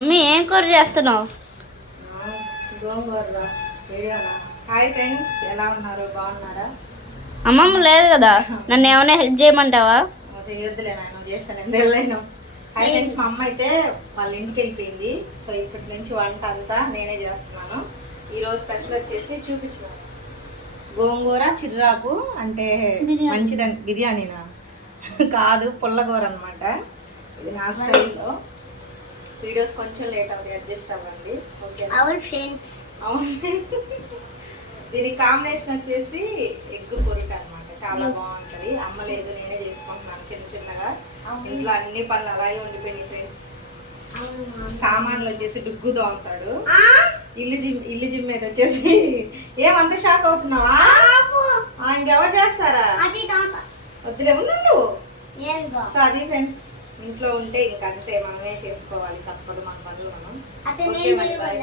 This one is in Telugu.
మమ్మీ ఏం కూర చేస్తున్నావు? గోంగూర. హాయ్ ఫ్రెండ్స్, ఎలా ఉన్నారు? బాగున్నారా? అమ్మమ్మ లేదు కదా, నన్ను ఏమైనా హెల్ప్ చేయమంటావా? చేయొద్దులే, నేను చేస్తాను, ఎందుకు వెళ్ళలేను. హాయ్ ఫ్రెండ్స్, మా అమ్మ అయితే వాళ్ళ ఇంటికి వెళ్ళిపోయింది. సో ఇప్పటి నుంచి వంట అంతా నేనే చేస్తున్నాను. ఈరోజు స్పెషల్ వచ్చేసి చూపించిన గోంగూర చిర్రాకు, అంటే మంచిదని బిర్యానీనా కాదు, పుల్లగూర అనమాట. ఇది నా స్టైల్లో. వీడియోస్ కొంచెం లేట్ అవుతాయి, అడ్జస్ట్ అవ్వండి. ఓకే, అవును ఫ్రెండ్స్. అవును. దీని కాంబినేషన్ వచ్చేసి ఎగ్ పొరిట అనమాట, చాలా బాగుంటది. అమ్మ లేదు, నేనే చేసుకుంటున్నాను చిన్న చిన్నగా. ఇంట్లో అన్ని పనులు అలాగే ఉండిపోయినాయి ఫ్రెండ్స్. సామాన్లు వచ్చేసి డుగ్గుతో ఉంటాడు. ఇల్లు జిమ్ మీద వచ్చేసి ఏమంత షాక్ అవుతున్నావా? ఇంకెవరు చేస్తారా? వద్దులే, ఉండు. సో అది ఫ్రెండ్స్, ఇంట్లో ఉంటే ఇంకంతే, మనమే చేసుకోవాలి, తప్పదు మన పనులు మనం. ఓకే, మరి.